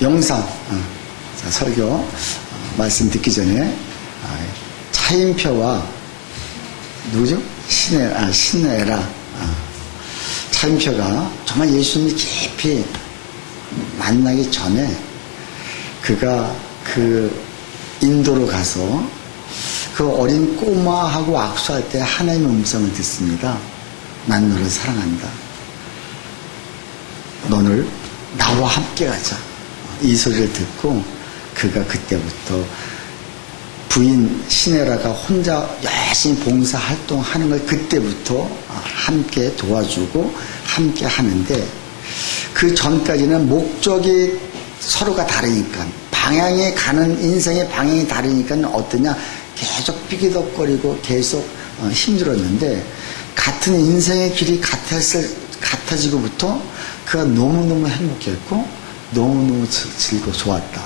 영상, 자, 설교 말씀 듣기 전에 차인표와 누구죠? 신혜라. 차인표가 정말 예수님 깊이 만나기 전에 그가 그 인도로 가서 그 어린 꼬마하고 악수할 때 하나님의 음성을 듣습니다. 난 너를 사랑한다. 너를 나와 함께 가자. 이 소리를 듣고 그가 그때부터 부인 신혜라가 혼자 열심히 봉사활동하는 걸 그때부터 함께 도와주고 함께 하는데, 그 전까지는 목적이 서로가 다르니까, 방향이 가는 인생의 방향이 다르니까 어떠냐, 계속 삐기덕거리고 계속 힘들었는데, 같은 인생의 길이 같아지고부터 그가 너무너무 행복했고 너무너무 좋았다.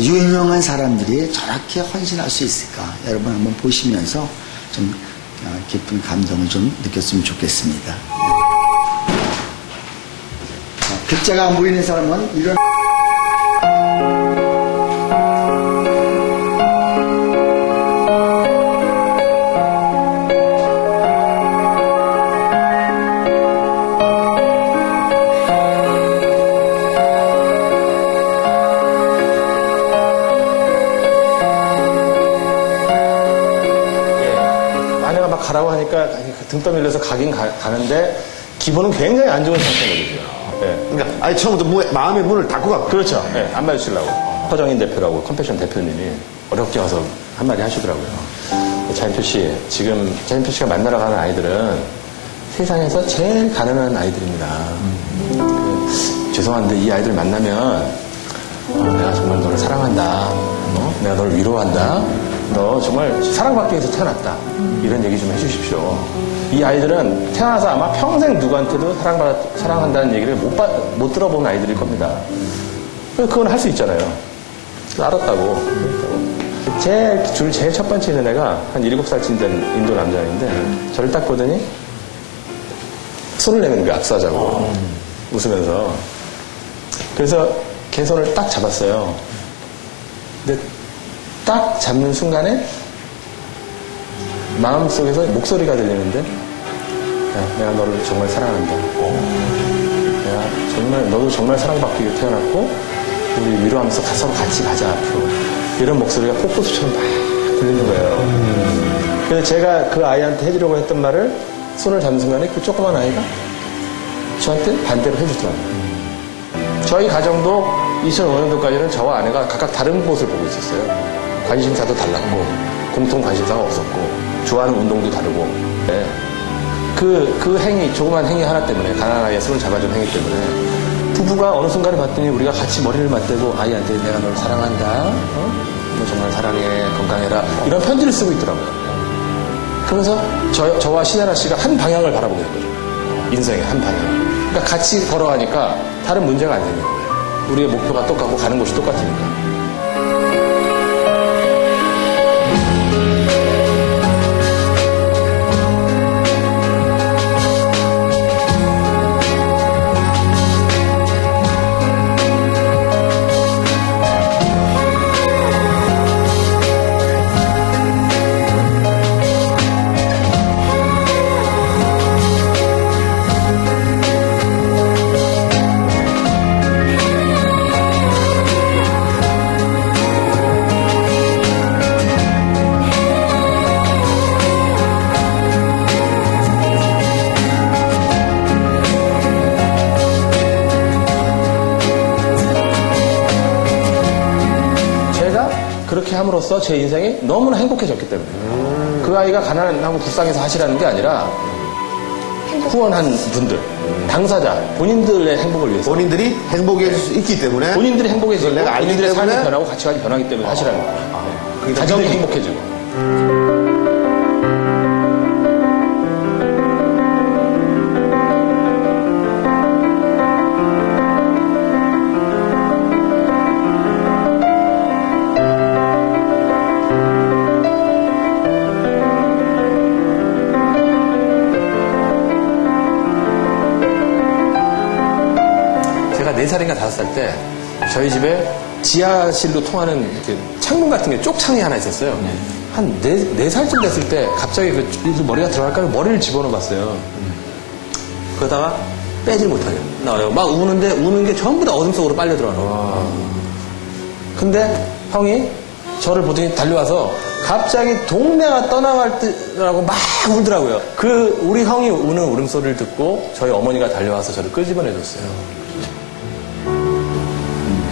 유명한 사람들이 저렇게 헌신할 수 있을까? 여러분 한번 보시면서 좀 깊은 감동을 좀 느꼈으면 좋겠습니다. 글자가 안 보이는 사람은 이런 가라고 하니까 등 떠밀려서 가긴 가는데 기분은 굉장히 안 좋은 상태거든요. 네. 그러니까 아예 처음부터 마음의 문을 닫고 갔고. 그렇죠. 네, 안 마주치려고. 허정인 대표라고 컴패션 대표님이 어렵게 와서 한마디 하시더라고요. 차인표 씨, 지금 차인표 씨가 만나러 가는 아이들은 세상에서 제일 가난한 아이들입니다. 죄송한데 이 아이들 만나면 내가 정말 너를 사랑한다. 내가 너를 위로한다. 너 정말 사랑받기 위해서 태어났다. 이런 얘기 좀 해주십시오. 이 아이들은 태어나서 아마 평생 누구한테도 사랑한다는 얘기를 못 들어본 아이들일 겁니다. 그건 할 수 있잖아요. 알았다고. 제일 첫 번째 있는 애가 한 7살쯤 된 인도 남자인데, 저를 딱 보더니 손을 내는 거야, 악수하자고. 웃으면서. 그래서 걔 손을 딱 잡았어요. 근데 딱 잡는 순간에 마음속에서 목소리가 들리는데, 내가 너를 정말 사랑한다. 너도 정말 사랑받기 위해 태어났고 우리 위로하면서 서로 같이 가자 앞으로. 이런 목소리가 폭포수처럼 막 들리는 거예요. 그래서 제가 그 아이한테 해주려고 했던 말을 손을 잡는 순간에 그 조그만 아이가 저한테 반대로 해주더라고요. 저희 가정도 2005년도까지는 저와 아내가 각각 다른 곳을 보고 있었어요. 관심사도 달랐고 공통 관심사가 없었고 좋아하는 운동도 다르고. 네. 그 행위, 조그만 행위 하나 때문에, 가난한 아이의 손을 잡아준 행위 때문에 부부가 어느 순간에 봤더니 우리가 같이 머리를 맞대고 아이한테 내가 널 사랑한다. 너 정말 사랑해. 건강해라. 이런 편지를 쓰고 있더라고요. 그러면서 저와 신혜라 씨가 한 방향을 바라보게 된 거죠. 인생의 한 방향. 그러니까 같이 걸어가니까 다른 문제가 안 생기는 거예요. 우리의 목표가 똑같고 가는 곳이 똑같으니까. 그렇게 함으로써 제 인생이 너무나 행복해졌기 때문에 그 아이가 가난하고 불쌍해서 하시라는 게 아니라 후원한 분들, 당사자, 본인들의 행복을 위해서, 본인들이 행복해질 수 있기 때문에, 본인들이 행복해지고 내가 알기 본인들의 때문에 삶이 변하고 가치관이 변하기 때문에 하시라는 거예요. 가정이 행복해지고. 4살인가 5살 때 저희 집에 지하실로 통하는 이렇게 창문 같은 게 쪽창이 하나 있었어요. 한 4살쯤 됐을 때 갑자기 그 머리가 들어갈까 머리를 집어넣어 봤어요. 그러다가 빼질 못하게 나와요. 막 우는데 우는 게 전부 다 어둠 속으로 빨려 들어가는 거예요. 근데 형이 저를 보더니 달려와서 갑자기 동네가 떠나갈 듯라고 막 울더라고요. 우리 형이 우는 울음소리를 듣고 저희 어머니가 달려와서 저를 끄집어내줬어요.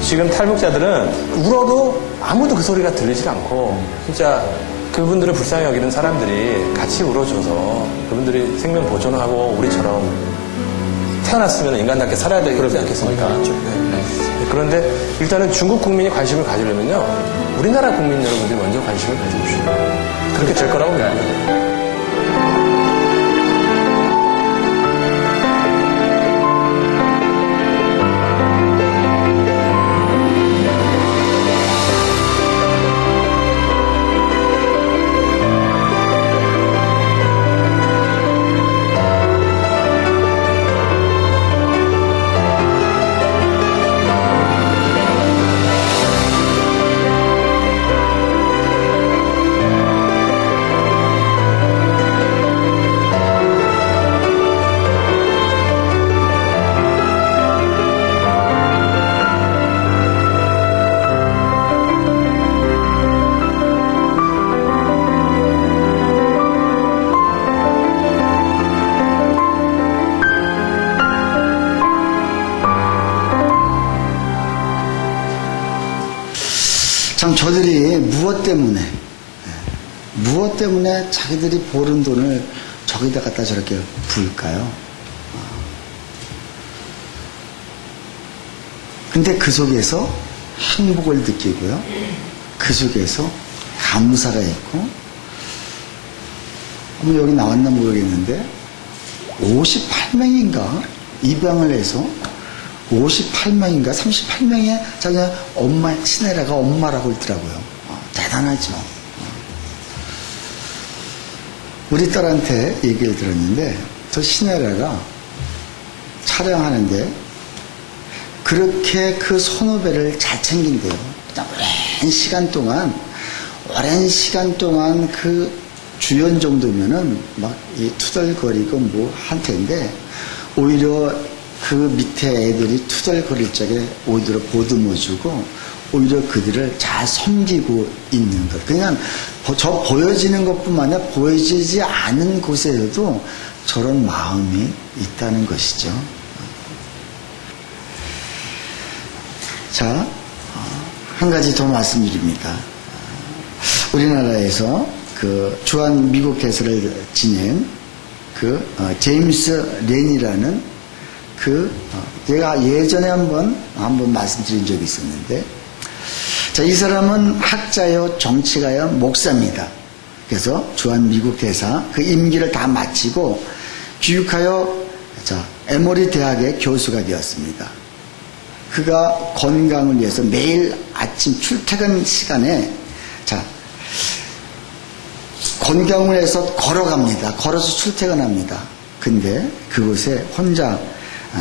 지금 탈북자들은 울어도 아무도 그 소리가 들리질 않고 진짜 그분들을 불쌍히 여기는 사람들이 같이 울어줘서 그분들이 생명 보존하고 우리처럼 태어났으면 인간답게 살아야 되지 않겠습니까? 그런데 일단은 중국 국민이 관심을 가지려면요, 우리나라 국민 여러분들이 먼저 관심을 가져주시면 그렇게 될 거라고 믿습니다. 참 저들이 무엇 때문에 자기들이 버는 돈을 저기다 갖다 저렇게 부을까요? 근데 그 속에서 행복을 느끼고요, 그 속에서 감사가 있고, 여기 나왔나 모르겠는데 58명인가 입양을 해서 58명인가 38명의 자기 엄마, 친애라가 엄마라고 있더라고요. 대단하죠. 우리 딸한테 얘기를 들었는데, 저 친애라가 촬영하는데 그렇게 그 선후배를 잘 챙긴대요. 오랜 시간 동안 그 주연 정도면은 막 투덜거리고 뭐 할 텐데, 오히려 그 밑에 애들이 투덜거릴 적에 오히려 보듬어주고 오히려 그들을 잘 섬기고 있는 것. 그냥 저 보여지는 것뿐만 아니라 보여지지 않은 곳에서도 저런 마음이 있다는 것이죠. 자, 한 가지 더 말씀드립니다. 우리나라에서 그 주한 미국 대사를 지낸 제임스 렌이라는 제가 예전에 한번 말씀드린 적이 있었는데, 자, 이 사람은 학자요, 정치가요, 목사입니다. 그래서 주한 미국 대사 그 임기를 다 마치고 귀국하여 에모리 대학의 교수가 되었습니다. 그가 건강을 위해서 매일 아침 출퇴근 시간에 건강을 위해서 걸어갑니다. 걸어서 출퇴근합니다. 근데 그곳에 혼자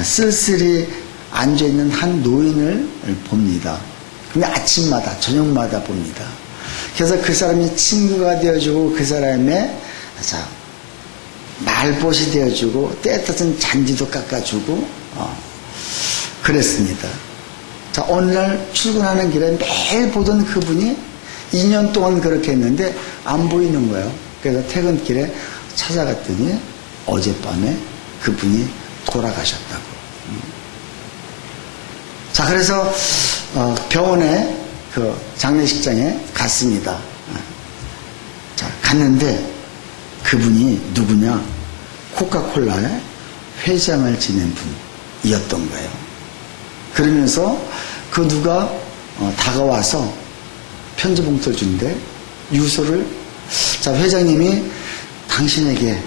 쓸쓸히 앉아있는 한 노인을 봅니다. 근데 아침마다 저녁마다 봅니다. 그래서 그 사람이 친구가 되어주고 그 사람의 말벗이 되어주고 때에 따른 잔디도 깎아주고 그랬습니다. 자, 어느 날 출근하는 길에 매일 보던 그분이 2년 동안 그렇게 했는데 안 보이는 거예요. 그래서 퇴근길에 찾아갔더니 어젯밤에 그분이 돌아가셨다고. 자, 그래서 병원에 그 장례식장에 갔습니다. 자, 갔는데 그분이 누구냐? 코카콜라의 회장을 지낸 분이었던 거예요. 그러면서 그 누가 다가와서 편지 봉투를 준대. 유서를, 자, 회장님이 당신에게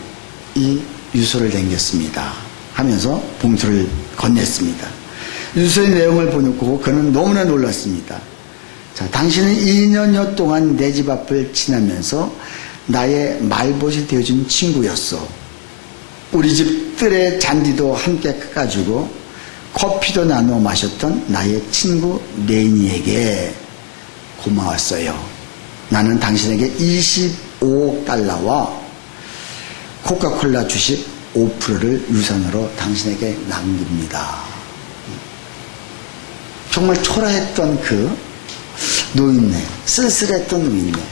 이 유서를 남겼습니다 하면서 봉투를 건넸습니다. 유서의 내용을 보고 그는 너무나 놀랐습니다. 자, 당신은 2년여 동안 내 집 앞을 지나면서 나의 말벗이 되어준 친구였어. 우리 집 뜰의 잔디도 함께 깎아주고 커피도 나누어 마셨던 나의 친구 레니에게 고마웠어요. 나는 당신에게 25억 달러와 코카콜라 주식 5%를 유산으로 당신에게 남깁니다. 정말 초라했던 그 노인네, 쓸쓸했던 노인네,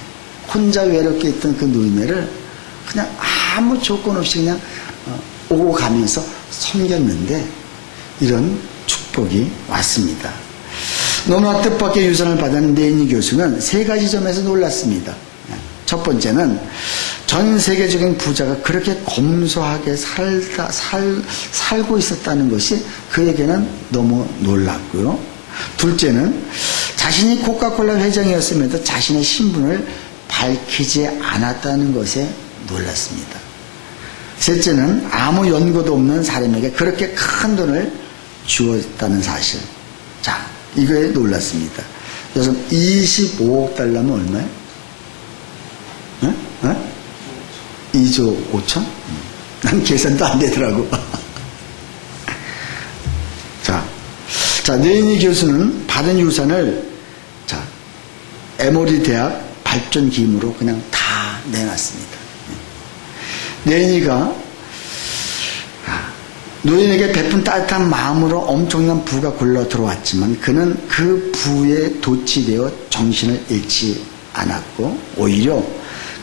혼자 외롭게 있던 그 노인네를 그냥 아무 조건 없이 그냥 오고 가면서 섬겼는데 이런 축복이 왔습니다. 너무나 뜻밖의 유산을 받은 레니 교수는 세 가지 점에서 놀랐습니다. 첫 번째는 전 세계적인 부자가 그렇게 검소하게 살고 있었다는 것이 그에게는 너무 놀랐고요. 둘째는 자신이 코카콜라 회장이었음에도 자신의 신분을 밝히지 않았다는 것에 놀랐습니다. 셋째는 아무 연고도 없는 사람에게 그렇게 큰 돈을 주었다는 사실. 자, 이거에 놀랐습니다. 그래서 25억 달러면 얼마예요? 2조 5천? 난 계산도 안 되더라고. 자, 레니 교수는 받은 유산을 에모리 대학 발전 기금으로 그냥 다 내놨습니다. 레니가 노인에게 베푼 따뜻한 마음으로 엄청난 부가 굴러 들어왔지만 그는 그 부에 도취되어 정신을 잃지 않았고 오히려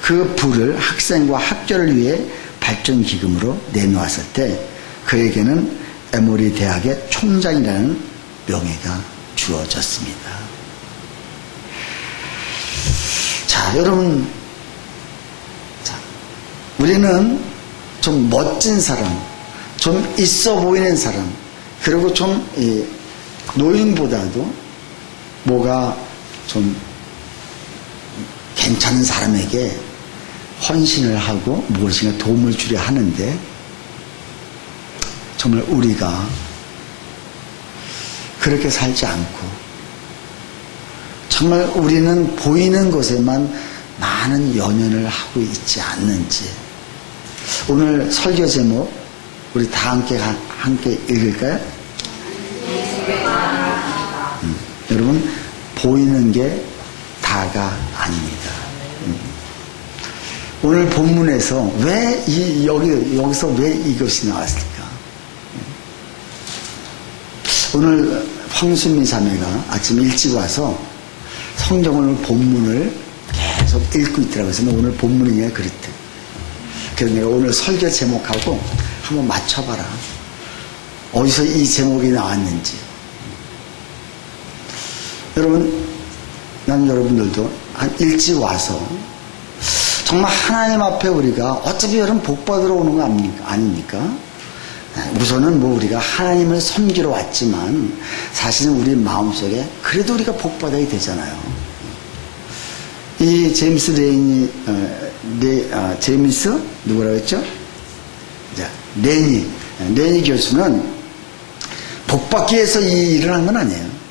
그 부를 학생과 학교를 위해 발전 기금으로 내놓았을 때 그에게는 에모리 대학의 총장이라는 명예가 주어졌습니다. 자, 여러분, 우리는 좀 멋진 사람, 좀 있어 보이는 사람, 그리고 좀 노인보다도 뭐가 좀 괜찮은 사람에게 헌신을 하고 무엇인가 도움을 주려 하는데 정말 우리가 그렇게 살지 않고 정말 우리는 보이는 것에만 많은 연연을 하고 있지 않는지 오늘 설교 제목 우리 다 함께 읽을까요? 여러분 보이는 게 다가 아닙니다. 오늘 본문에서 왜 여기서 왜 이것이 나왔을까? 오늘 황순미 자매가 아침 일찍 와서 성경을 본문을 계속 읽고 있더라고요. 그래서 오늘 본문이냐 그랬대. 그래서 내가 오늘 설교 제목하고 한번 맞춰봐라. 어디서 이 제목이 나왔는지. 여러분, 난 여러분들도 한 일찍 와서 정말 하나님 앞에 우리가 어차피 여러분 복 받으러 오는 거 아닙니까? 우선은 뭐 우리가 하나님을 섬기러 왔지만 사실은 우리 마음속에 그래도 우리가 복 받아야 되잖아요. 이 제임스 레니, 제임스 누구라고 했죠? 자, 레니 교수는 복 받기 위해서 이 일을 한 건 아니에요.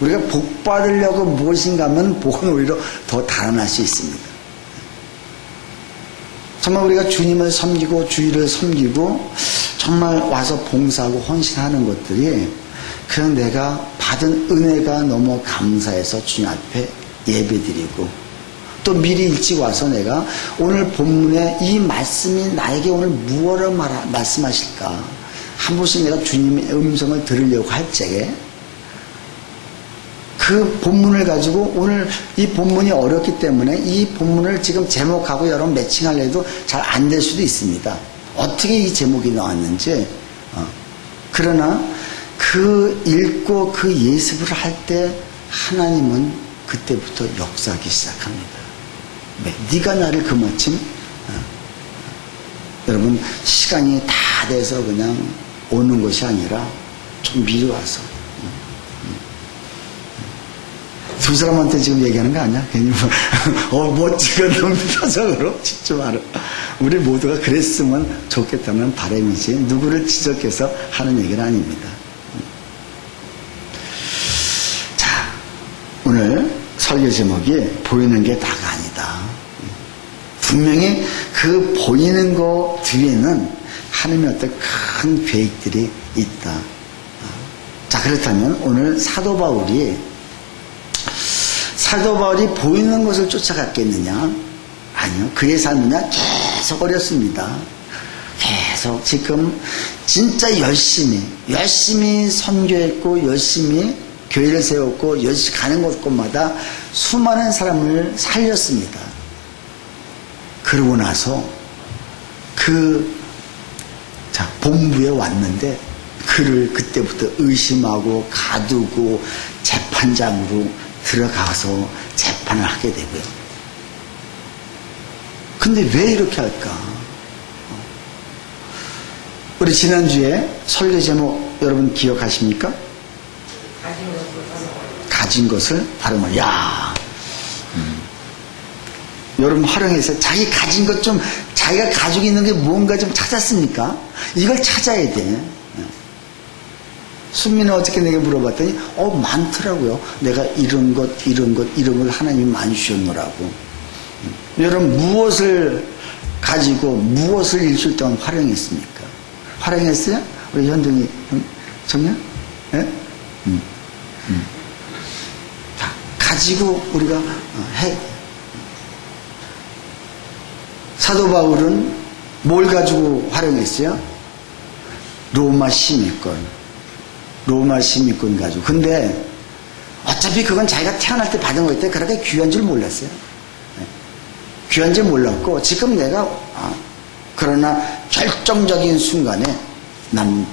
우리가 복 받으려고 무엇인가 하면 복은 오히려 더 달아날 수 있습니다. 정말 우리가 주님을 섬기고 주의를 섬기고 정말 와서 봉사하고 헌신하는 것들이 그냥 내가 받은 은혜가 너무 감사해서 주님 앞에 예배드리고 또 미리 일찍 와서 내가 오늘 본문에 이 말씀이 나에게 오늘 무엇을 말씀하실까 한 번씩 내가 주님의 음성을 들으려고 할 적에 그 본문을 가지고 오늘 이 본문이 어렵기 때문에 이 본문을 지금 제목하고 여러분 매칭하려 해도 잘 안 될 수도 있습니다. 어떻게 이 제목이 나왔는지. 그러나 그 읽고 그 예습을 할 때 하나님은 그때부터 역사하기 시작합니다. 네가 나를 그마침 여러분 시간이 다 돼서 그냥 오는 것이 아니라 좀 미리 와서 두 사람한테 지금 얘기하는 거 아니야? 괜히 멋지게 너무 표정으로 진짜 말아. 우리 모두가 그랬으면 좋겠다는 바람이지 누구를 지적해서 하는 얘기는 아닙니다. 자, 오늘 설교 제목이 보이는 게 다가 아니다. 분명히 그 보이는 거 뒤에는 하나님의 어떤 큰 계획들이 있다. 자, 그렇다면 오늘 사도 바울이 보이는 것을 쫓아갔겠느냐? 아니요. 그의 삶은요, 계속 어렸습니다. 계속 지금 진짜 열심히 선교했고, 열심히 교회를 세웠고, 열심히 가는 곳마다 수많은 사람을 살렸습니다. 그러고 나서 본부에 왔는데, 그를 그때부터 의심하고 가두고 재판장으로 들어가서 재판을 하게 되고요. 근데 왜 이렇게 할까? 우리 지난주에 설교 제목 여러분 기억하십니까? 가진 것을 바로 여러분 활용해서 자기 가진 것 좀, 자기가 가지고 있는 게 뭔가 좀 찾았습니까? 이걸 찾아야 돼. 순민은 어저께 내게 물어봤더니 많더라고요. 내가 이런 걸 하나님이 많이 주셨노라고. 여러분 무엇을 가지고 무엇을 일주일 동안 활용했습니까? 활용했어요? 우리 현동이 청년? 네? 자, 가지고 우리가 해. 사도 바울은 뭘 가지고 활용했어요? 로마 시민권 가지고. 근데 어차피 그건 자기가 태어날 때 받은 거기 때문에 그렇게 귀한 줄 몰랐어요. 귀한 줄 몰랐고, 지금 내가 그러나 결정적인 순간에 난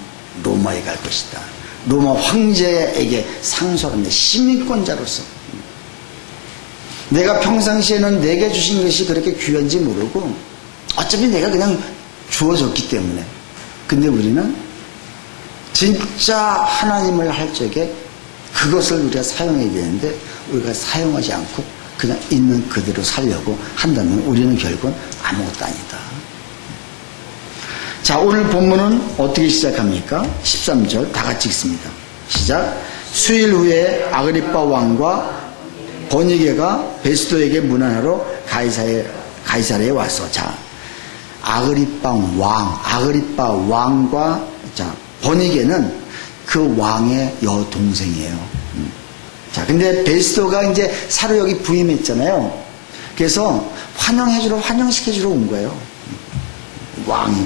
로마에 갈 것이다. 로마 황제에게 상속한다. 시민권자로서. 내가 평상시에는 내게 주신 것이 그렇게 귀한지 모르고 어차피 내가 그냥 주어졌기 때문에. 근데 우리는 진짜 하나님을 할 적에 그것을 우리가 사용해야 되는데 우리가 사용하지 않고 그냥 있는 그대로 살려고 한다면 우리는 결국은 아무것도 아니다. 자, 오늘 본문은 어떻게 시작합니까? 13절 다 같이 읽습니다. 시작. 수일 후에 아그리빠 왕과 버니게가 베스도에게 문안하러 가이사랴에 왔어. 자, 아그리빠 왕과 버니게는 그 왕의 여동생이에요. 자, 근데 베스도가 이제 사로 여기 부임했잖아요. 그래서 환영시켜주러 온 거예요.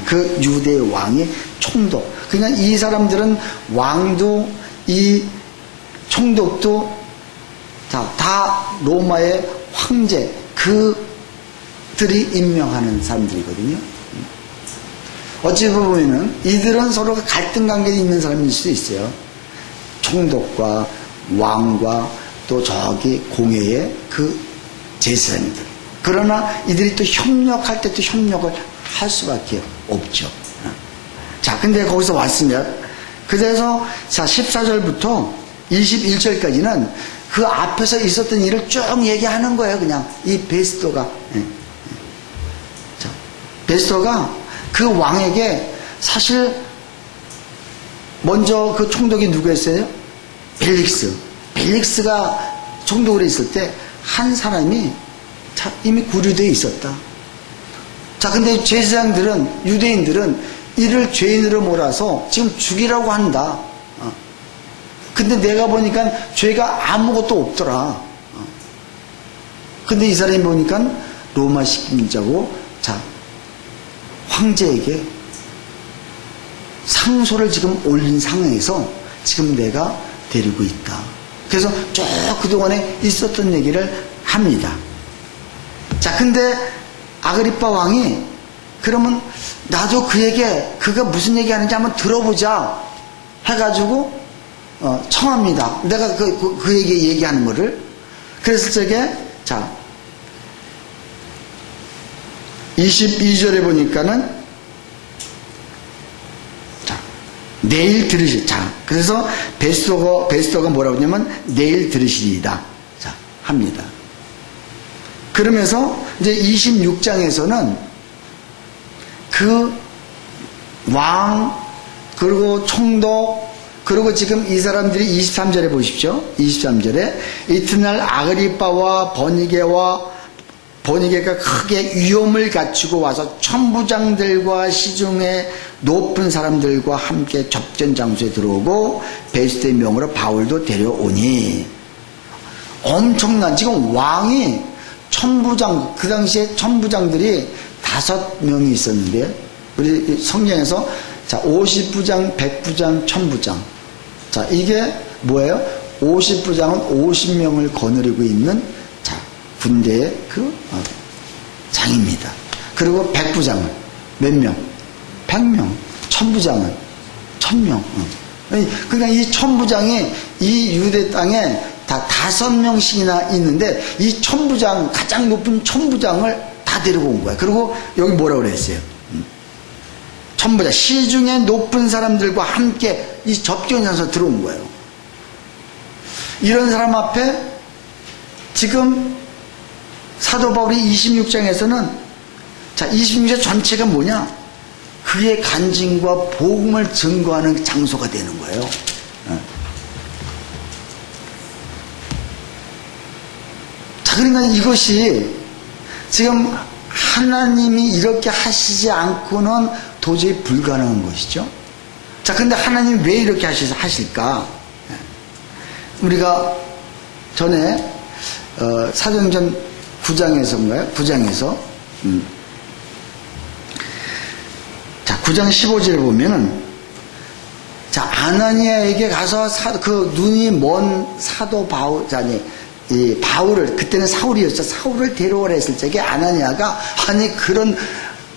그 유대의 왕이 총독. 그러니까 이 사람들은 왕도 이 총독도 다 로마의 황제, 그들이 임명하는 사람들이거든요. 어찌 보면은 이들은 서로 갈등 관계에 있는 사람일 수도 있어요. 총독과 왕과 또 저기 공회의 그 제사장들. 그러나 이들이 또 협력할 때 또 협력을 할 수밖에 없죠. 자, 근데 거기서 왔습니다. 그래서 14절부터 21절까지는 그 앞에서 있었던 일을 쭉 얘기하는 거예요. 그냥 이 베스도가. 자, 베스도가 그 왕에게 사실 먼저 그 총독이 누구였어요? 벨릭스가 총독으로 있을 때 한 사람이 이미 구류되어 있었다. 자, 근데 제사장들은, 유대인들은 이를 죄인으로 몰아서 지금 죽이라고 한다. 근데 내가 보니까 죄가 아무것도 없더라. 근데 이 사람이 보니까 로마 식민자고, 자, 황제에게 상소를 지금 올린 상황에서 지금 내가 데리고 있다. 그래서 쭉 그동안에 있었던 얘기를 합니다. 자, 근데 아그리빠 왕이 그러면 나도 그에게 그가 무슨 얘기하는지 한번 들어보자 해가지고 청합니다. 내가 그에게 얘기하는 거를. 그래서 저게, 자, 22절에 보니까는, 자, 내일 들으시. 자, 그래서 베스도가 뭐라고 하냐면, 내일 들으시리이다. 자, 합니다. 그러면서 이제 26장에서는 그 왕, 그리고 총독, 그리고 지금 이 사람들이 23절에 보십시오. 23절에 이튿날 아그리빠와 버니게와 버니게가 크게 위험을 갖추고 와서 천부장들과 시중의 높은 사람들과 함께 접전 장소에 들어오고 베스트의 명으로 바울도 데려오니 엄청난 지금 왕이 천부장 그 당시에 천부장들이 5명이 있었는데 우리 성경에서 자 50부장, 100부장, 1000부장 자 이게 뭐예요? 50부장은 50명을 거느리고 있는 자 군대의 그 장입니다. 그리고 100부장은 몇 명? 100명. 1000부장은 1000명. 그러니까 이 1000부장이 이 유대 땅에 다 5명씩이나 있는데 이 1000부장 가장 높은 1000부장을 다 데리고 온 거야. 그리고 여기 뭐라고 그랬어요? 1000부장 시중에 높은 사람들과 함께 이 접견장소에 들어온 거예요. 이런 사람 앞에 지금 사도 바울이 26장에서는 자 26장 전체가 뭐냐? 그의 간증과 복음을 증거하는 장소가 되는 거예요. 자, 그러니까 이것이 지금 하나님이 이렇게 하시지 않고는 도저히 불가능한 것이죠. 자, 근데 하나님이 왜 이렇게 하실까? 우리가 전에 사도행전 9장에서인가요? 9장에서 자 9장 15절을 보면은 자 아나니아에게 가서 그 눈이 먼 사도 바울 이 바울을 그때는 사울이었죠. 사울을 데려오라 했을 적에 아나니아가 아니 그런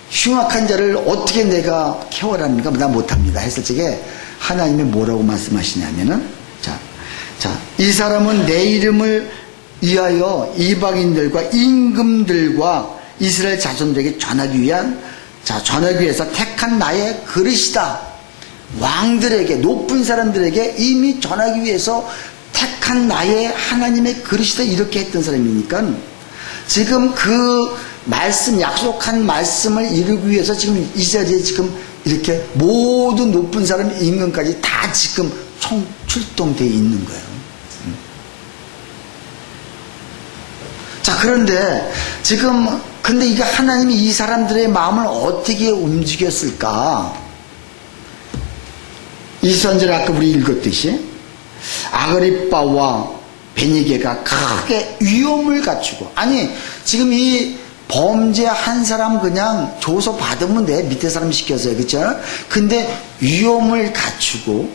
흉악한 자를 어떻게 내가 케어랍니까? 나 못합니다 했을 적에 하나님이 뭐라고 말씀하시냐면은 자, 이 사람은 내 이름을 위하여 이방인들과 임금들과 이스라엘 자손들에게 전하기 위한 전하기 위해서 택한 나의 그릇이다. 왕들에게 높은 사람들에게 이미 전하기 위해서 택한 나의 하나님의 그릇이다. 이렇게 했던 사람이니까 지금 그 말씀 약속한 말씀을 이루기 위해서 지금 이 자리에 지금 이렇게 모든 높은 사람 임금까지 다 지금 총 출동되어 있는 거예요. 자, 그런데 지금 근데 이게 하나님이 이 사람들의 마음을 어떻게 움직였을까? 이선절 아까 우리 읽었듯이 아그리빠와 베니게가 크게 위험을 갖추고 아니 지금 이 범죄한 사람 그냥 조서 받으면 돼. 밑에 사람 시켜서요. 그렇죠? 근데 위험을 갖추고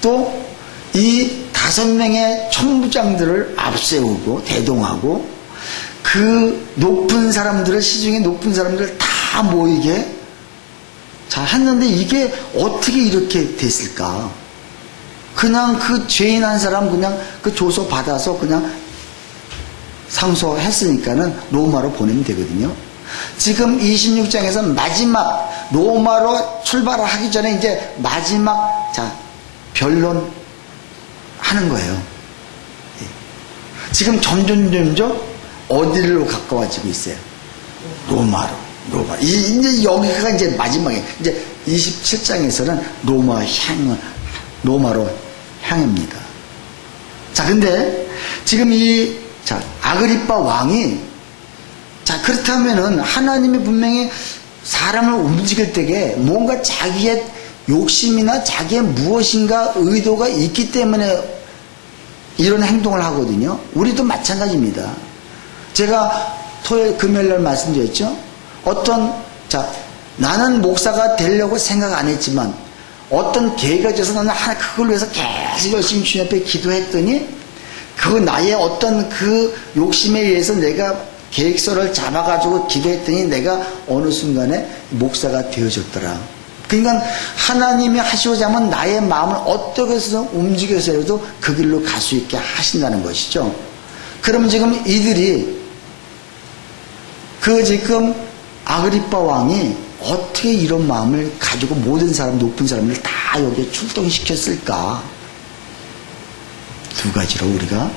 또 이 5명의 천부장들을 앞세우고 대동하고 그 높은 사람들을 시중에 높은 사람들을 다 모이게 자 했는데 이게 어떻게 이렇게 됐을까? 그냥 그 죄인 한 사람 그냥 그 조서 받아서 그냥 상소했으니까는 로마로 보내면 되거든요. 지금 26장에서 마지막 로마로 출발을 하기 전에 이제 마지막 자 변론 하는 거예요. 지금 점점 어디로 가까워지고 있어요? 로마. 이제 여기가 이제 마지막에 이제 27장에서는 로마로 향합니다. 자, 근데 지금 아그리빠 왕이 자 그렇다면은 하나님이 분명히 사람을 움직일 때에 뭔가 자기의 욕심이나 자기의 무엇인가 의도가 있기 때문에 이런 행동을 하거든요. 우리도 마찬가지입니다. 제가 금요일날 말씀드렸죠. 나는 목사가 되려고 생각 안 했지만 어떤 계획이 있어서 나는 그걸 위해서 계속 열심히 주님 앞에 기도했더니 그 나의 어떤 그 욕심에 의해서 내가 계획서를 잡아가지고 기도했더니 내가 어느 순간에 목사가 되어졌더라. 그러니까 하나님이 하시고자 하면 나의 마음을 어떻게 해서 움직여서라도 그 길로 갈 수 있게 하신다는 것이죠. 그러면 지금 이들이 지금 아그리빠 왕이 어떻게 이런 마음을 가지고 모든 사람, 높은 사람을 다 여기에 출동시켰을까? 2가지로 우리가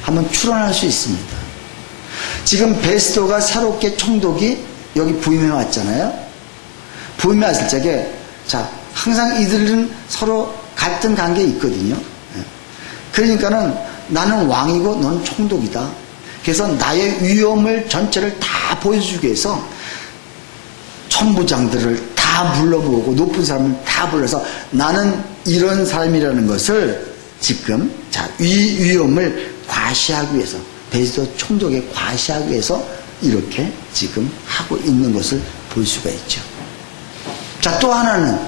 한번 추론할 수 있습니다. 지금 베스도가 새롭게 총독이 여기 부임해 왔잖아요. 부임해 왔을 적에 항상 이들은 서로 갈등 관계에 있거든요. 그러니까는 나는 왕이고 넌 총독이다. 그래서 나의 위험을 전체를 다 보여주기 위해서 천부장들을 다 불러보고 높은 사람을 다 불러서 나는 이런 사람이라는 것을 지금 이 위험을 과시하기 위해서 베드로 총독에 과시하기 위해서 이렇게 지금 하고 있는 것을 볼 수가 있죠. 자, 또 하나는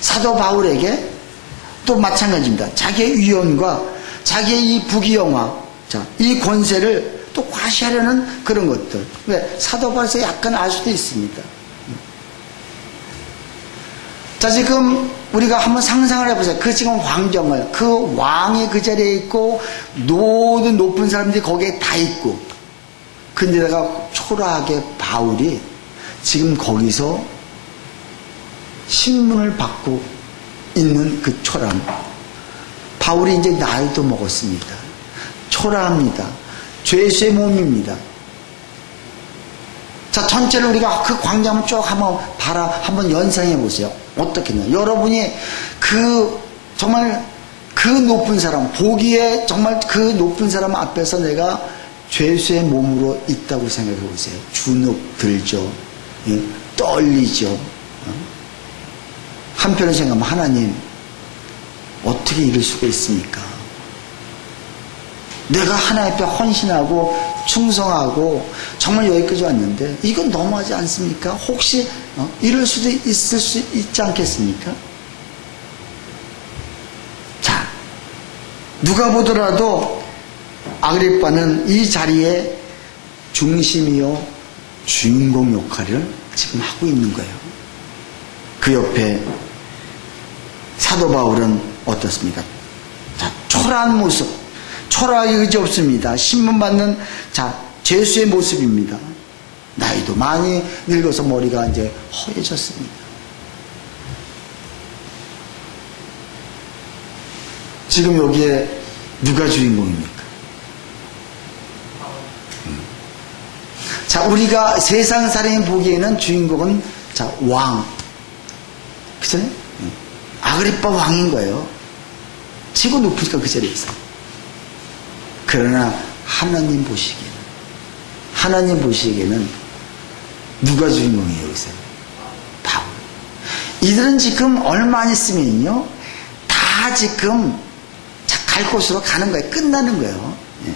사도 바울에게 또 마찬가지입니다. 자기의 위험과 자기의 이 부귀영화, 이 권세를 또 과시하려는 그런 것들. 왜? 사도 바울에서 약간 알 수도 있습니다. 자, 지금 우리가 한번 상상을 해보세요. 그 지금 왕정을, 그 왕이 그 자리에 있고 모든 높은 사람들이 거기에 다 있고, 근데다가 초라하게 바울이 지금 거기서 신문을 받고 있는 그 초라함. 바울이 이제 나이도 먹었습니다. 초라합니다. 죄수의 몸입니다. 자, 전체를 우리가 그 광장을 쭉 한번 연상해 보세요. 어떻겠냐. 여러분이 정말 그 높은 사람, 보기에 정말 그 높은 사람 앞에서 내가 죄수의 몸으로 있다고 생각해 보세요. 주눅 들죠. 예? 떨리죠. 한편으로 생각하면 하나님, 어떻게 이럴 수가 있습니까? 내가 하나님 앞에 헌신하고 충성하고 정말 여기까지 왔는데 이건 너무하지 않습니까? 혹시 이럴 수도 있을 수 있지 않겠습니까? 자, 누가 보더라도 아그리빠는 이 자리에 중심이요 주인공 역할을 지금 하고 있는 거예요. 그 옆에 사도 바울은 어떻습니까? 자, 초라한 모습, 초라하기 의지 없습니다. 신문 받는 죄수의 모습입니다. 나이도 많이 늙어서 머리가 이제 허해졌습니다. 지금 여기에 누가 주인공입니까? 자, 우리가 세상 사람이 보기에는 주인공은 왕, 그죠? 아그리빠 왕인 거예요. 최고 높으니까 그 자리에 있어요. 그러나 하나님 보시기에는 누가 주인공이에요, 여기서? 바울. 이들은 지금 얼마 안 있으면요, 다 지금 갈 곳으로 가는 거예요. 끝나는 거예요. 예.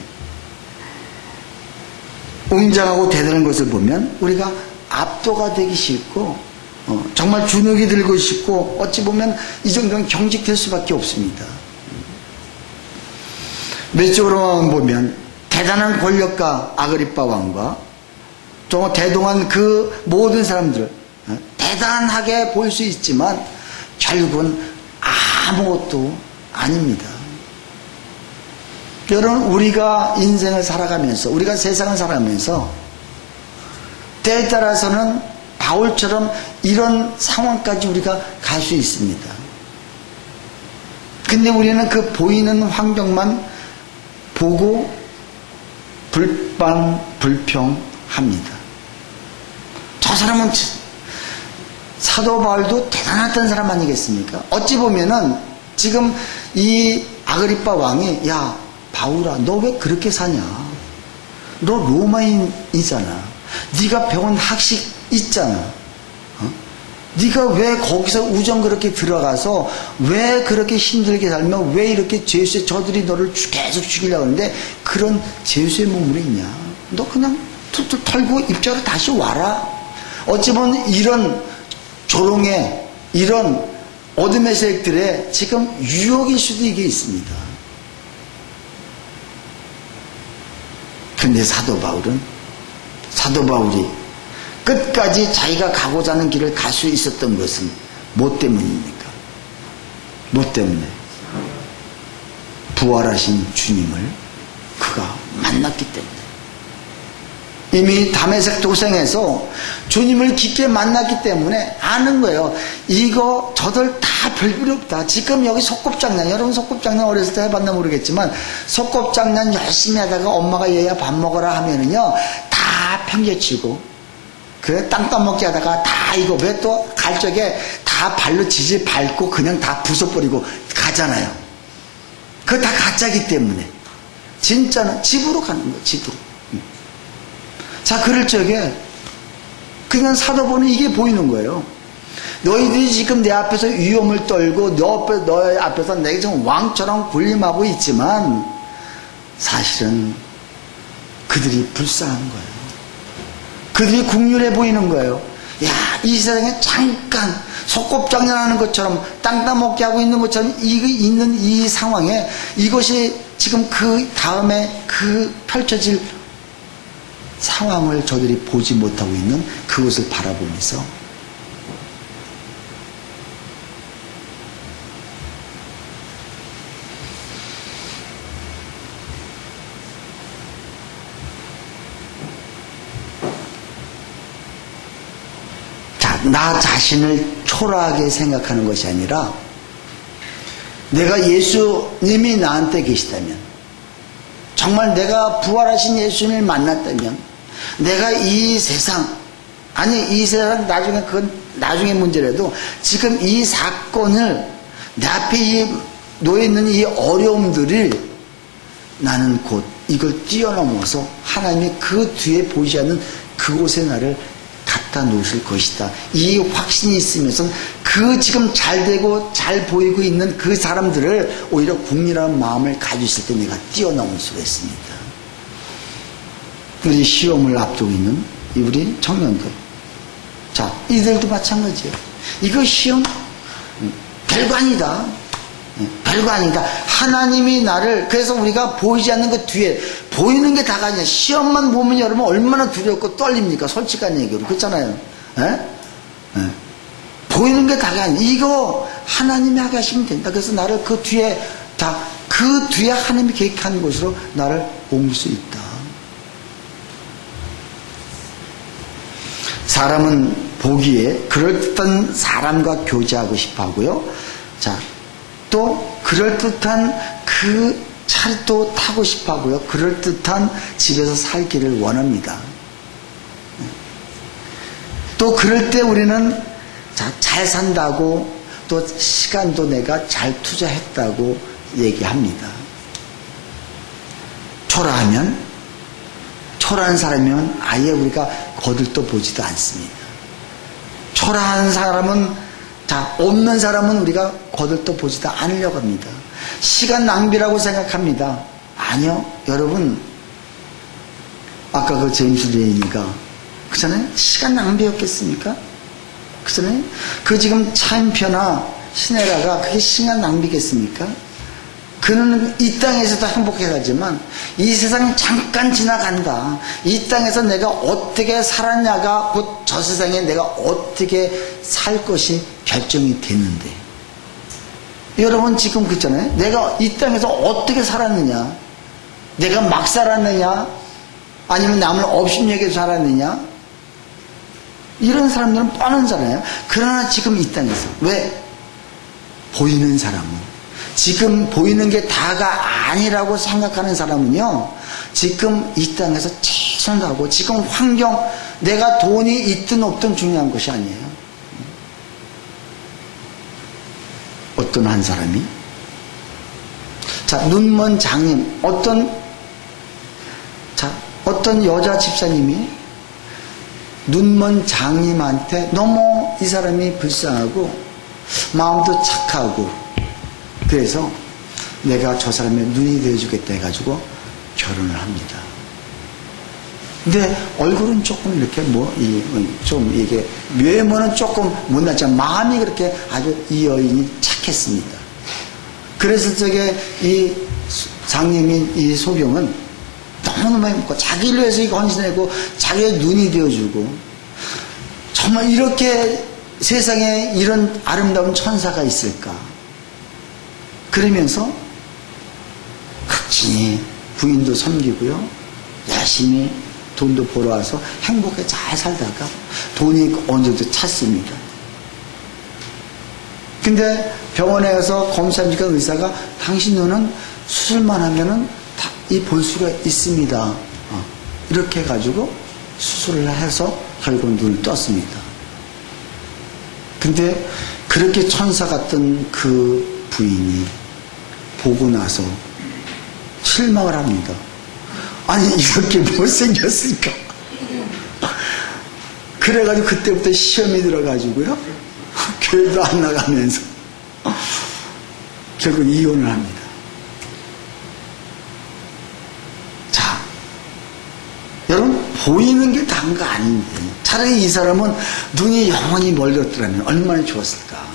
웅장하고 대단한 것을 보면 우리가 압도가 되기 싫고, 정말 주눅이 들고 싶고, 어찌 보면 이 정도는 경직될 수밖에 없습니다. 외적으로만 보면 대단한 권력가 아그리빠 왕과 정말 대동한 그 모든 사람들 대단하게 보일 수 있지만 결국은 아무것도 아닙니다. 여러분, 우리가 인생을 살아가면서, 우리가 세상을 살아가면서 때에 따라서는 바울처럼 이런 상황까지 우리가 갈 수 있습니다. 근데 우리는 그 보이는 환경만 보고 불평합니다. 저 사람은 사도 바울도 대단했던 사람 아니겠습니까? 어찌 보면은 지금 이 아그리빠 왕이, 야 바울아, 너 왜 그렇게 사냐? 너 로마인이잖아. 네가 배운 학식 있잖아. 네가 왜 거기서 우정 그렇게 들어가서 왜 그렇게 힘들게 살며 왜 이렇게 죄수의 저들이 너를 계속 죽이려고 하는데 그런 죄수의 몸으로 있냐? 너 그냥 툭툭 털고 입자로 다시 와라. 어찌 보면 이런 조롱에, 이런 어둠의 세력들의 지금 유혹일 수도 이게 있습니다. 근데 사도 바울이 끝까지 자기가 가고자 하는 길을 갈 수 있었던 것은 뭐 때문입니까? 뭐 때문에? 부활하신 주님을 그가 만났기 때문에. 이미 다메섹 도성에서 주님을 깊게 만났기 때문에 아는 거예요. 이거 저들 다 별필요 없다. 지금 여기 소꿉장난, 여러분 소꿉장난 어렸을 때 해봤나 모르겠지만 소꿉장난 열심히 하다가 엄마가 얘야 밥 먹어라 하면은요 다 팽개치고 그래 땅 따먹기 하다가 다 이거 왜 또 갈 적에 다 발로 지지 밟고 그냥 다 부숴버리고 가잖아요. 그거 다 가짜기 때문에 진짜는 집으로 가는 거예요. 집으로. 자, 그럴 적에 그냥 사도 보는 이게 보이는 거예요. 너희들이 지금 내 앞에서 위험을 떨고 너의 앞에서 내가 지금 왕처럼 군림하고 있지만 사실은 그들이 불쌍한 거예요. 그들이 국률해 보이는 거예요. 야, 이 세상에 잠깐 소꿉장난하는 것처럼 땅 따먹게 하고 있는 것처럼 있는 이 상황에 이것이 지금 그 다음에 그 펼쳐질 상황을 저들이 보지 못하고 있는 그것을 바라보면서 나 자신을 초라하게 생각하는 것이 아니라 내가 예수님이 나한테 계시다면, 정말 내가 부활하신 예수님을 만났다면, 내가 이 세상, 아니 이 세상 나중에 그건 나중에 문제라도 지금 이 사건을 내 앞에 놓여 있는 이 어려움들을 나는 곧 이걸 뛰어넘어서 하나님이 그 뒤에 보이지 않는 그곳에 나를 갖다 놓으실 것이다. 이 확신이 있으면서 그 지금 잘 되고 잘 보이고 있는 그 사람들을 오히려 국리라는 마음을 가지고 있을 때 내가 뛰어넘을 수가 있습니다. 우리 시험을 앞두고 있는 우리 청년들. 자, 이들도 마찬가지예요. 이거 시험 별거 아니다. 별거 아니다. 하나님이 나를, 그래서 우리가 보이지 않는 것 뒤에 보이는 게 다가 아니야. 시험만 보면 여러분 얼마나 두렵고 떨립니까? 솔직한 얘기로. 그렇잖아요. 보이는 게 다가 아니야. 이거 하나님이 하게 하시면 된다. 그래서 나를 그 뒤에 그 뒤에 하나님이 계획한 곳으로 나를 옮길 수 있다. 사람은 보기에 그럴듯한 사람과 교제하고 싶어 하고요. 자, 또 그럴듯한 그 차를 또 타고 싶어 하고요. 그럴듯한 집에서 살기를 원합니다. 또 그럴 때 우리는 잘 산다고, 또 시간도 내가 잘 투자했다고 얘기합니다. 초라한 사람이면 아예 우리가 거들떠 보지도 않습니다. 초라한 사람은, 없는 사람은 우리가 거들떠 보지도 않으려고 합니다. 시간 낭비라고 생각합니다. 아니요, 여러분, 아까 그 제임스 레이니가 그잖아요. 시간 낭비였겠습니까? 그잖아요. 그 지금 차인표나 시네라가 그게 시간 낭비겠습니까? 그는 이 땅에서도 행복해가지만 이 세상은 잠깐 지나간다. 이 땅에서 내가 어떻게 살았냐가 곧 저 세상에 내가 어떻게 살 것이 결정이 됐는데, 여러분 지금 그렇잖아요. 내가 이 땅에서 어떻게 살았느냐, 내가 막 살았느냐, 아니면 남을 업신여겨 살았느냐, 이런 사람들은 뻔하잖아요. 그러나 지금 이 땅에서 왜 보이는 사람은, 지금 보이는 게 다가 아니라고 생각하는 사람은요, 지금 이 땅에서 최선을 다하고, 지금 환경, 내가 돈이 있든 없든 중요한 것이 아니에요. 어떤 한 사람이, 눈먼 장님, 어떤 여자 집사님이 눈먼 장님한테 너무 이 사람이 불쌍하고 마음도 착하고, 그래서 내가 저 사람의 눈이 되어주겠다 해가지고 결혼을 합니다. 근데 얼굴은 조금 이렇게 좀 이게 외모는 조금 못났지만 마음이 그렇게 아주 이 여인이 착했습니다. 그래서 저게 이 장님인 이 소경은 너무너무 행복하고 자기를 위해서 이거 헌신하고 자기의 눈이 되어주고, 정말 이렇게 세상에 이런 아름다운 천사가 있을까? 그러면서 각진히 부인도 섬기고요, 열심히 돈도 벌어와서 행복하게 잘 살다가 돈이 어느 정도 찼습니다. 근데 병원에 가서 검사하니까 의사가 당신 눈은 수술만 하면은 다 볼 수가 있습니다. 이렇게 해가지고 수술을 해서 결국 눈을 떴습니다. 근데 그렇게 천사 같던 그 부인이 보고 나서 실망을 합니다. 아니, 이렇게 못생겼으니까 그래가지고 그때부터 시험이 들어가지고요. 교회도 안 나가면서 결국 이혼을 합니다. 자, 여러분 보이는 게 다인 거 아닌데 차라리 이 사람은 눈이 영원히 멀었더라면 얼마나 좋았을까.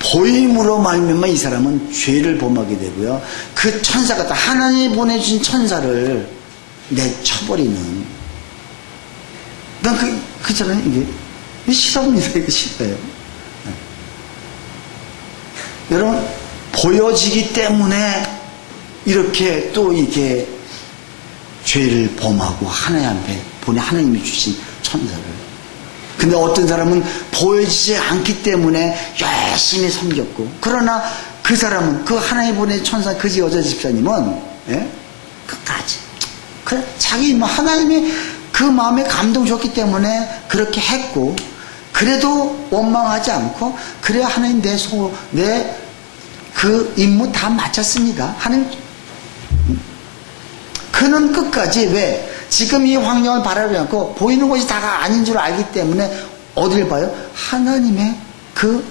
보임으로 말미암아 이 사람은 죄를 범하게 되고요. 그 천사가 하나님이 보내주신 천사를 내쳐버리는. 난 그잖아요. 이게 싫어합니다. 이거 싫어요. 네. 여러분 보여지기 때문에 이렇게 또 이게 죄를 범하고 하나님이 주신 천사를. 근데 어떤 사람은 보여지지 않기 때문에 열심히 섬겼고, 그러나 그 사람은 그 하나님 보낸 천사 그 여자 집사님은 끝까지 그래 자기 하나님이 그 마음에 감동 줬기 때문에 그렇게 했고, 그래도 원망하지 않고 그래 하나님 내 그 임무 다 마쳤습니다. 하나님 그는 끝까지 왜? 지금 이 환경을 바라보지 않고 보이는 것이 다가 아닌 줄 알기 때문에 어딜 봐요? 하나님의 그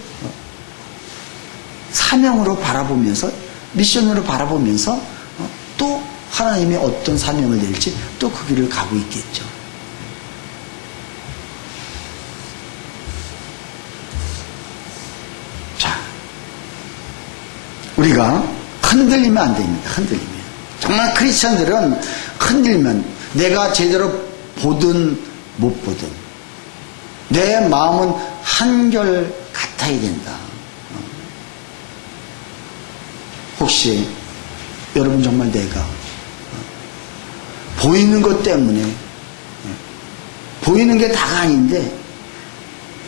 사명으로 바라보면서, 미션으로 바라보면서 또 하나님이 어떤 사명을 낼지 또 그 길을 가고 있겠죠. 자, 우리가 흔들리면 안 됩니다. 흔들리면. 정말 크리스천들은 흔들리면 내가 제대로 보든 못 보든 내 마음은 한결 같아야 된다. 혹시 여러분 정말 내가 보이는 것 때문에 보이는 게 다가 아닌데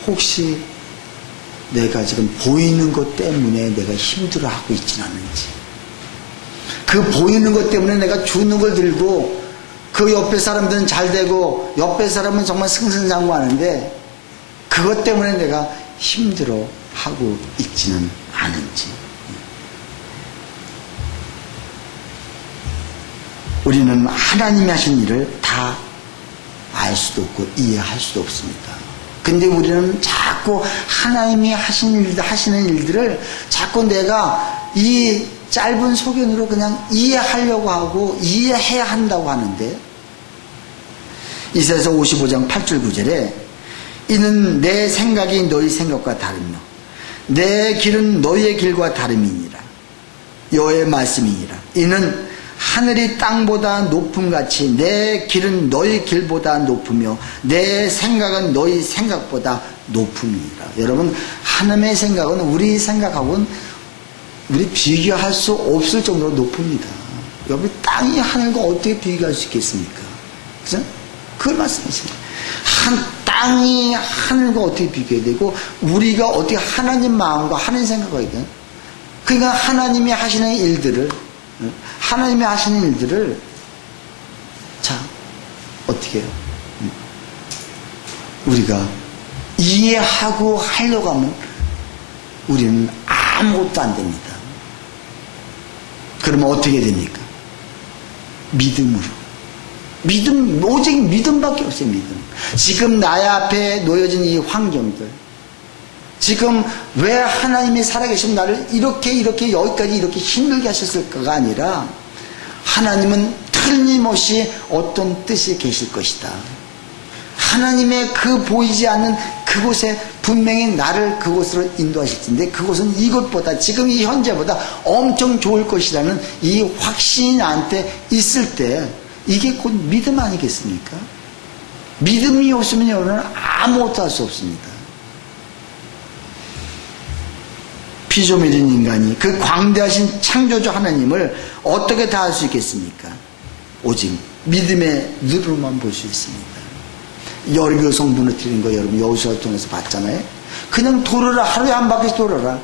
혹시 내가 지금 보이는 것 때문에 내가 힘들어하고 있지는 않은지, 그 보이는 것 때문에 내가 주는 걸 들고 그 옆에 사람들은 잘 되고 옆에 사람은 정말 승승장구하는데 그것 때문에 내가 힘들어하고 있지는 않은지. 우리는 하나님이 하신 일을 다 알 수도 없고 이해할 수도 없습니다. 근데 우리는 자꾸 하나님이 하시는 일들을 자꾸 내가 이 짧은 소견으로 그냥 이해하려고 하고 이해해야 한다고 하는데, 이사야서 55장 8절 9절에 이는 내 생각이 너희 생각과 다르며 내 길은 너희의 길과 다름이니라. 여호와의 말씀이니라. 이는 하늘이 땅보다 높음같이 내 길은 너희 길보다 높으며 내 생각은 너희 생각보다 높음이니라. 여러분, 하나님의 생각은 우리 생각하고는 우리 비교할 수 없을 정도로 높습니다. 여러분, 땅이 하늘과 어떻게 비교할 수 있겠습니까? 그죠? 그걸 말씀하십니다. 땅이 하늘과 어떻게 비교해야 되고 우리가 어떻게 하나님 마음과 하나님 생각을 해야 되나? 그러니까 하나님이 하시는 일들을 자, 어떻게 해요? 우리가 이해하고 하려고 하면 우리는 아무것도 안 됩니다. 그러면 어떻게 됩니까? 믿음으로. 오직 믿음밖에 없어요. 믿음. 지금 나의 앞에 놓여진 이 환경들, 지금 왜 하나님이 살아계시면 나를 이렇게 여기까지 이렇게 힘들게 하셨을까가 아니라, 하나님은 틀림없이 어떤 뜻이 계실 것이다. 하나님의 그 보이지 않는 그곳에 분명히 나를 그곳으로 인도하실 텐데, 그곳은 이것보다, 지금 이 현재보다 엄청 좋을 것이라는 이 확신이 나한테 있을 때, 이게 곧 믿음 아니겠습니까? 믿음이 없으면 여러분은 아무것도 할 수 없습니다. 피조물인 인간이 그 광대하신 창조주 하나님을 어떻게 다 할 수 있겠습니까? 오직 믿음의 눈으로만 볼 수 있습니다. 여리고성 무너뜨리는 거 여러분 여호수아 통해서 봤잖아요. 그냥 돌아라, 하루에 한 바퀴 돌아라.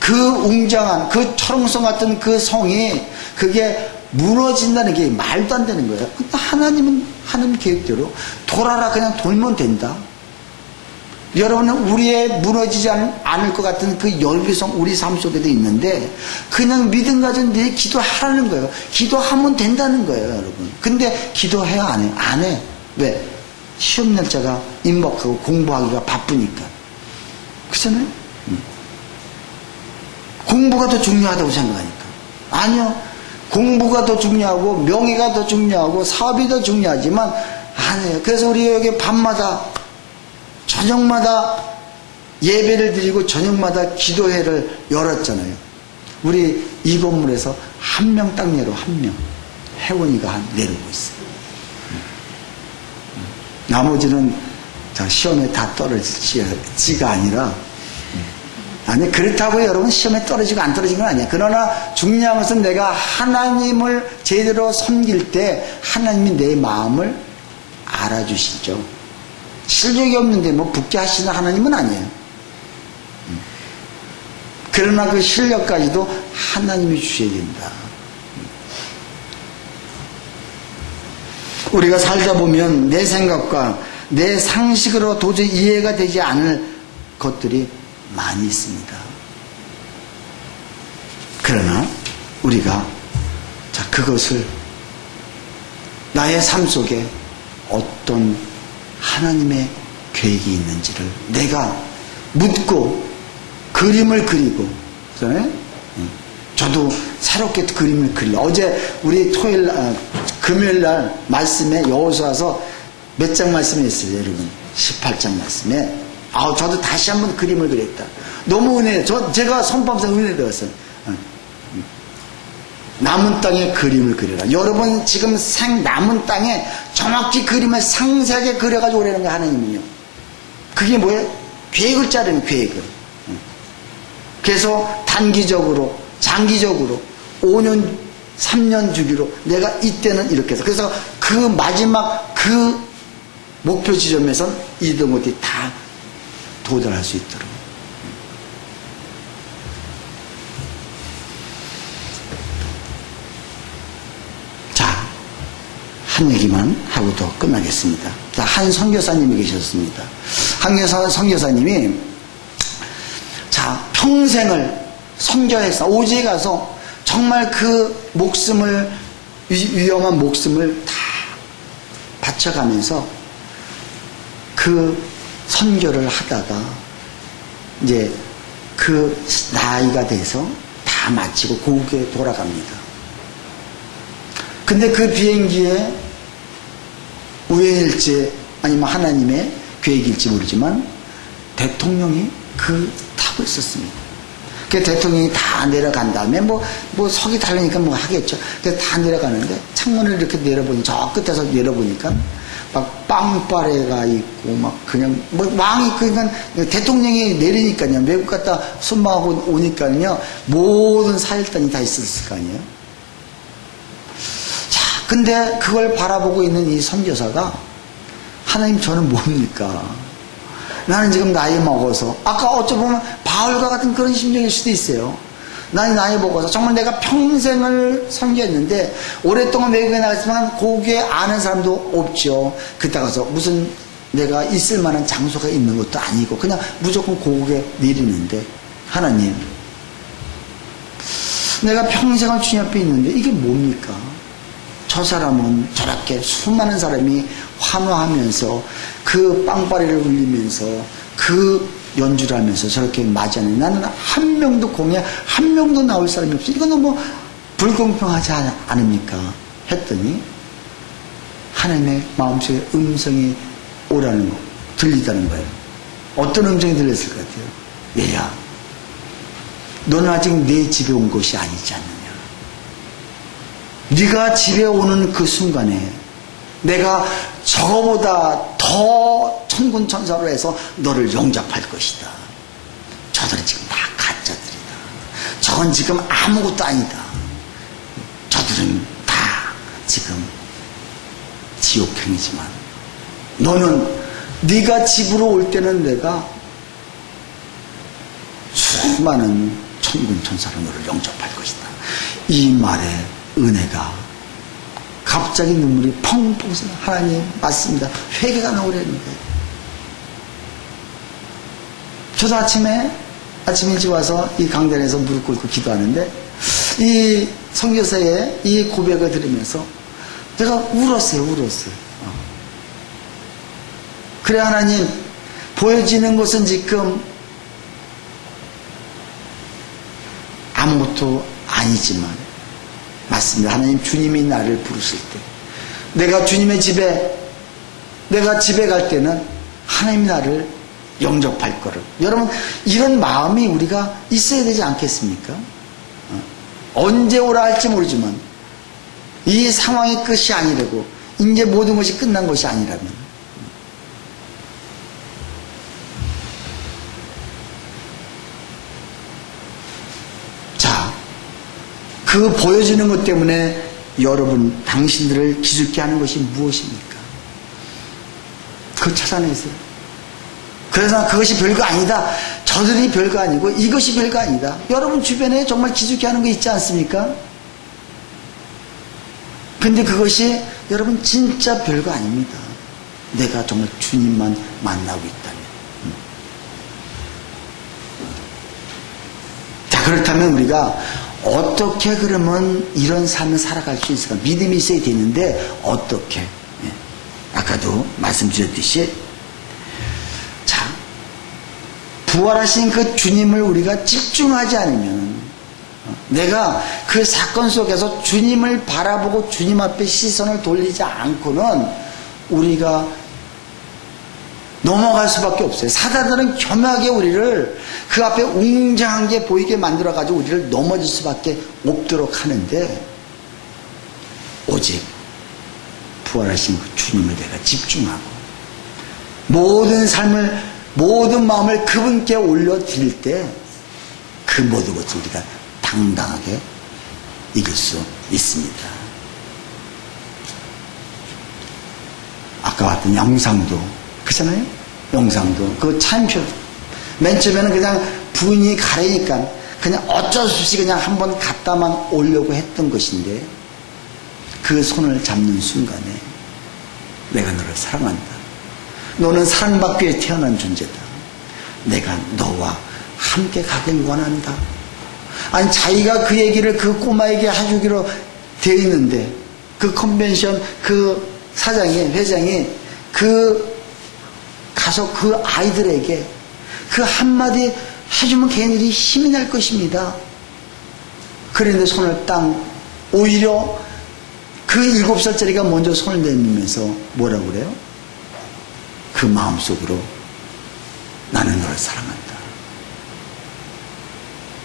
그 웅장한 그 철옹성 같은 그 성이 그게 무너진다는 게 말도 안 되는 거예요. 근데 하나님은 하나님 계획대로 돌아라, 그냥 돌면 된다. 여러분은 우리의 무너지지 않을 것 같은 그 열기성 우리 삶 속에도 있는데, 그냥 믿음 가진 내 기도하라는 거예요. 기도하면 된다는 거예요, 여러분. 근데 기도해야 안 해? 안 해. 왜? 시험 날짜가 임박하고 공부하기가 바쁘니까. 그렇잖아요? 공부가 더 중요하다고 생각하니까. 아니요. 공부가 더 중요하고 명예가 더 중요하고 사업이 더 중요하지만 아니에요. 그래서 우리 여기 밤마다 저녁마다 예배를 드리고 저녁마다 기도회를 열었잖아요. 우리 이 건물에서 한 명 딱 내려 한 명 혜원이가 내려오고 있어요. 나머지는 시험에 다 떨어지지가 아니라 아니 그렇다고 여러분 시험에 떨어지고 안 떨어진 건 아니야. 그러나 중요한 것은 내가 하나님을 제대로 섬길 때 하나님이 내 마음을 알아주시죠. 실력이 없는데 뭐 붙게 하시는 하나님은 아니에요. 그러나 그 실력까지도 하나님이 주셔야 된다. 우리가 살다 보면 내 생각과 내 상식으로 도저히 이해가 되지 않을 것들이 많이 있습니다. 그러나 우리가 그것을 나의 삶 속에 어떤 하나님의 계획이 있는지를 내가 묻고 그림을 그리고, 그잖아요? 저도 새롭게 그림을 그리려. 어제 우리 금요일 날 말씀에 여호수아서 몇 장 말씀이 있어요, 여러분. 18장 말씀에. 저도 다시 한번 그림을 그렸다. 너무 은혜예요. 제가 손밤상 은혜 되었어요. 남은 땅에 그림을 그려라. 여러분 지금 남은 땅에 정확히 그림을 상세하게 그려가지고 오라는 거 하나님은요. 그게 뭐예요? 계획을 짜르는 계획을. 그래서 단기적으로, 장기적으로 5년, 3년 주기로 내가 이때는 이렇게 해서 그래서 그 마지막 그 목표 지점에선 이런 것들이 다 도달할 수 있도록. 자, 한 얘기만 하고 더 끝나겠습니다. 자, 한 선교사님이 계셨습니다. 한 선교사님이 평생을 선교해서 오지에 가서 정말 그 목숨을 위험한 목숨을 다 바쳐가면서 그 선교를 하다가 이제 그 나이가 돼서 다 마치고 고국에 돌아갑니다. 근데 그 비행기에 우연일지 아니면 하나님의 계획일지 모르지만 대통령이 그 타고 있었습니다. 그 대통령이 다 내려간 다음에 뭐 석이 달리니까 뭐 하겠죠. 그래서 다 내려가는데 창문을 이렇게 내려보니 저 끝에서 내려보니까 막 빵빠레가 있고 막 그냥 뭐 왕이 그러니까 대통령이 내리니까요. 외국 갔다 순방하고 오니까요. 모든 사일단이 다 있었을 거 아니에요. 자, 근데 그걸 바라보고 있는 이 선교사가 하나님 저는 뭡니까? 나는 지금 나이 먹어서 아까 어쩌보면 바울과 같은 그런 심정일 수도 있어요. 나는 나이 먹어서 정말 내가 평생을 선교했는데 오랫동안 외국에 나갔지만 거기에 아는 사람도 없죠. 그때 가서 무슨 내가 있을 만한 장소가 있는 것도 아니고 그냥 무조건 고국에 내리는데 하나님 내가 평생을 주님 앞에 있는데 이게 뭡니까? 저 사람은 저렇게 수많은 사람이 환호하면서 그 빵빠리를 울리면서 그 연주를 하면서 저렇게 맞이하는 나는 한 명도 공에 한 명도 나올 사람이 없어. 이건 너무 불공평하지 않습니까? 했더니 하나님의 마음속에 음성이 오라는 거, 들리다는 거예요. 어떤 음성이 들렸을 것 같아요? 얘야, 너는 아직 내 집에 온 것이 아니지 않느냐. 네가 집에 오는 그 순간에 내가 저거보다 더 천군천사로 해서 너를 용접할 것이다. 저들은 지금 다 가짜들이다. 저건 지금 아무것도 아니다. 저들은 다 지금 지옥행이지만 너는 네가 집으로 올 때는 내가 수많은 천군천사로 너를 용접할 것이다. 이 말에 은혜가 갑자기 눈물이 펑펑 쏟아. 하나님 맞습니다. 회개가 나오려는 거예요. 저도 아침에 일찍 와서 이 강단에서 무릎 꿇고 기도하는데 이 선교사의 이 고백을 들으면서 제가 울었어요. 그래 하나님, 보여지는 것은 지금 아무것도 아니지만 맞습니다. 하나님, 주님이 나를 부르실 때, 내가 주님의 내가 집에 갈 때는 하나님이 나를 영접할 거를. 여러분, 이런 마음이 우리가 있어야 되지 않겠습니까? 언제 오라 할지 모르지만 이 상황의 끝이 아니라고, 이제 모든 것이 끝난 것이 아니라면, 자, 그 보여지는 것 때문에 여러분, 당신들을 기죽게 하는 것이 무엇입니까? 그거 찾아내세요. 그래서 그것이 별거 아니다, 저들이 별거 아니고 이것이 별거 아니다. 여러분 주변에 정말 기죽게 하는 거 있지 않습니까? 근데 그것이 여러분 진짜 별거 아닙니다. 내가 정말 주님만 만나고 있다면. 자, 그렇다면 우리가 어떻게 그러면 이런 삶을 살아갈 수 있을까? 믿음이 있어야 되는데 어떻게? 아까도 말씀드렸듯이, 자, 부활하신 그 주님을 우리가 집중하지 않으면, 내가 그 사건 속에서 주님을 바라보고 주님 앞에 시선을 돌리지 않고는 우리가 넘어갈 수밖에 없어요. 사자들은 교묘하게 우리를 그 앞에 웅장한 게 보이게 만들어가지고 우리를 넘어질 수밖에 없도록 하는데, 오직 부활하신 그 주님을 내가 집중하고 모든 삶을, 모든 마음을 그분께 올려드릴 때 그 모든 것을 우리가 당당하게 이길 수 있습니다. 아까 봤던 영상도 그렇잖아요. 영상도 그 차임표, 맨 처음에는 그냥 부인이 가래니까 그냥 어쩔 수 없이 그냥 한번 갖다만 오려고 했던 것인데, 그 손을 잡는 순간에 내가 너를 사랑한다, 너는 사랑받기 위해 태어난 존재다, 내가 너와 함께 가길 원한다. 아니, 자기가 그 얘기를 그 꼬마에게 해주기로 되어 있는데, 그 컨벤션 그 사장이, 회장이 가서 그 아이들에게 그 한마디 해주면 걔네들이 힘이 날 것입니다. 그런데 손을 오히려 그 7살짜리가 먼저 손을 내밀면서 뭐라고 그래요? 그 마음속으로, 나는 너를 사랑한다,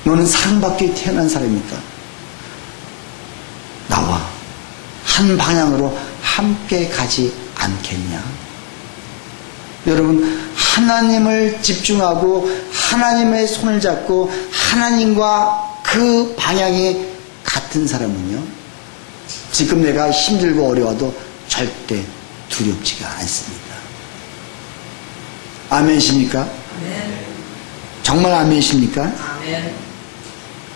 너는 사랑받기 위해 태어난 사람이니까 나와 한 방향으로 함께 가지 않겠냐. 여러분, 하나님을 집중하고 하나님의 손을 잡고 하나님과 그 방향이 같은 사람은요, 지금 내가 힘들고 어려워도 절대 두렵지가 않습니다. 아멘이십니까? 아멘. 정말 아멘이십니까? 아멘.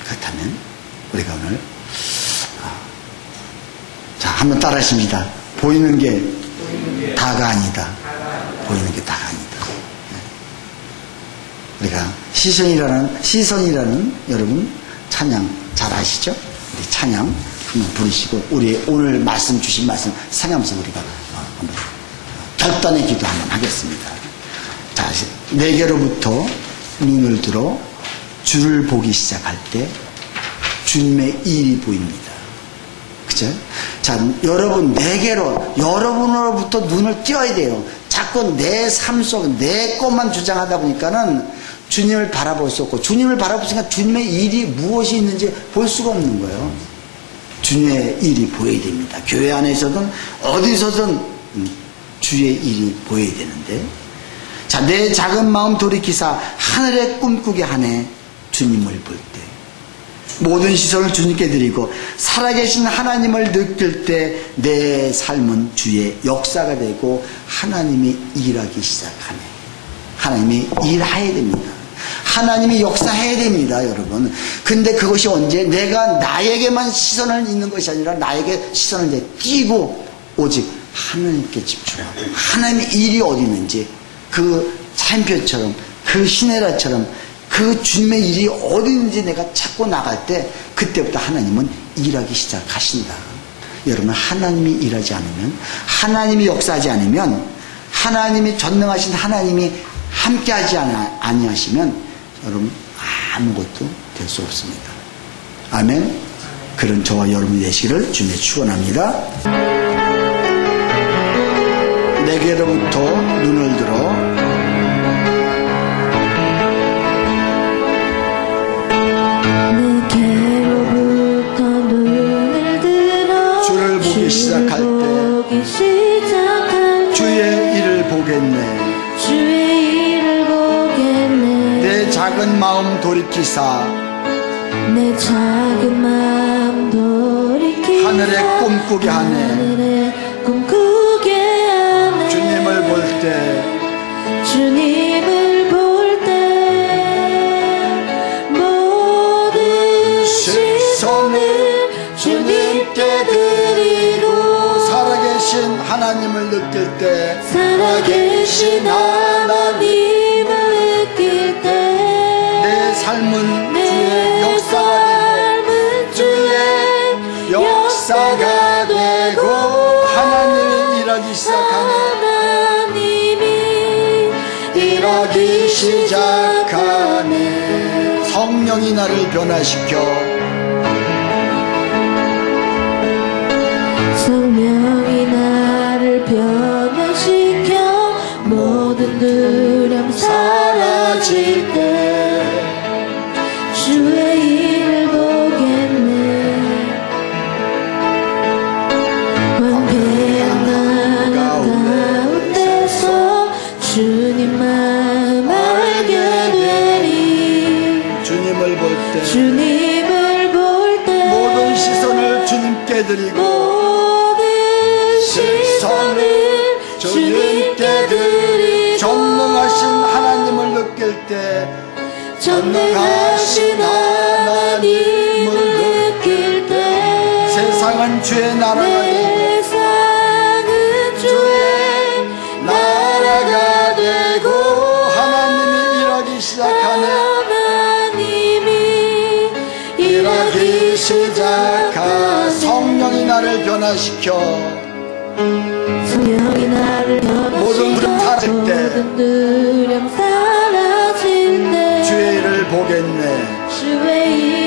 그렇다면 우리가 오늘 자, 한번 따라 하십니다. 보이는 게 다가 아니다. 보이는 게 다가 아니다. 우리가 시선이라는 여러분 찬양 잘 아시죠? 우리 찬양 한번 부르시고, 우리 오늘 말씀 주신 말씀 생각하면서 우리가 한번 결단의 기도 한번 하겠습니다. 자, 내게로부터 눈을 들어 주를 보기 시작할 때 주님의 일이 보입니다. 그죠? 자, 여러분, 여러분으로부터 눈을 띄어야 돼요. 자꾸 내 삶 속, 내 것만 주장하다 보니까는 주님을 바라볼 수 없고, 주님을 바라보니까 주님의 일이 무엇이 있는지 볼 수가 없는 거예요. 주님의 일이 보여야 됩니다. 교회 안에서든 어디서든 주의 일이 보여야 되는데, 자, 내 작은 마음 돌이키사 하늘에 꿈꾸게 하네. 주님을 볼 때 모든 시선을 주님께 드리고 살아계신 하나님을 느낄 때 내 삶은 주의 역사가 되고 하나님이 일하기 시작하네. 하나님이 일해야 됩니다. 하나님이 역사해야 됩니다, 여러분. 근데 그것이 언제? 내가 나에게만 시선을 있는 것이 아니라 나에게 시선을 이제 띄고 오직 하나님께 집중하고, 하나님의 일이 어디 있는지, 그 차인표처럼, 그 시내라처럼 그 주님의 일이 어디 있는지 내가 찾고 나갈 때, 그때부터 하나님은 일하기 시작하신다. 여러분, 하나님이 일하지 않으면, 하나님이 역사하지 않으면 하나님이 전능하신 하나님이 함께하지 아니하시면 여러분 아무것도 될 수 없습니다. 아멘. 그런 저와 여러분이 되시기를 주님의 축원합니다. 내게로부터 눈을 들어 주를 보기 시작할 때 주의 일을 보겠네. 내 작은 마음 돌이키사 내 작은 마음 돌이키사 하늘에 꿈꾸게 하네. 하늘에 꿈꾸게 하네. 주님을 볼 때 주님을 볼 때 모든 시선을 주님께 드리고 살아계신 하나님을 느낄 때 살아계신 하나님을 느낄 때 내 삶은 내 삶은 주의 역사가 되고 하나님이 일하기 시작하네. 하나님이 일하기 시작하네. 성령이 나를 변화시켜 성령이 나를 변화시켜 모든 두려움 사라질 때 주의 일을 보겠네. 완벽한 가운데서 주님 마음 알게 되리. 주님을 볼 때 주님을 볼 때 모든 시선을 주님께 드리고 모든 시선을 주님께 드리고 전능하신 하나님을 느낄 때 전능하신 하나님을 느낄 때 세상은 주의 나라가 되고 세상은 주의 나라가 되고 하나님이 일하기 시작하네. 하나님이 일하기 시작하 성령이 나를 변화시켜 성령이 나를 모든 두려움 사라질 때 모든 두려움 사라질 때 주의 일을 보겠네. 주의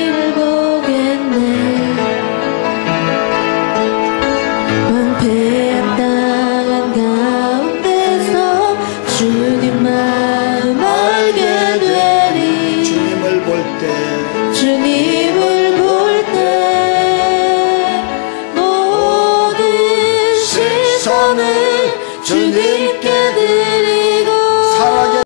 일을 보겠네. 방패당한 가운데서 주님 마음 알게 되리. 주님을 볼 때 주님을 볼 때 모든 시선을 주님께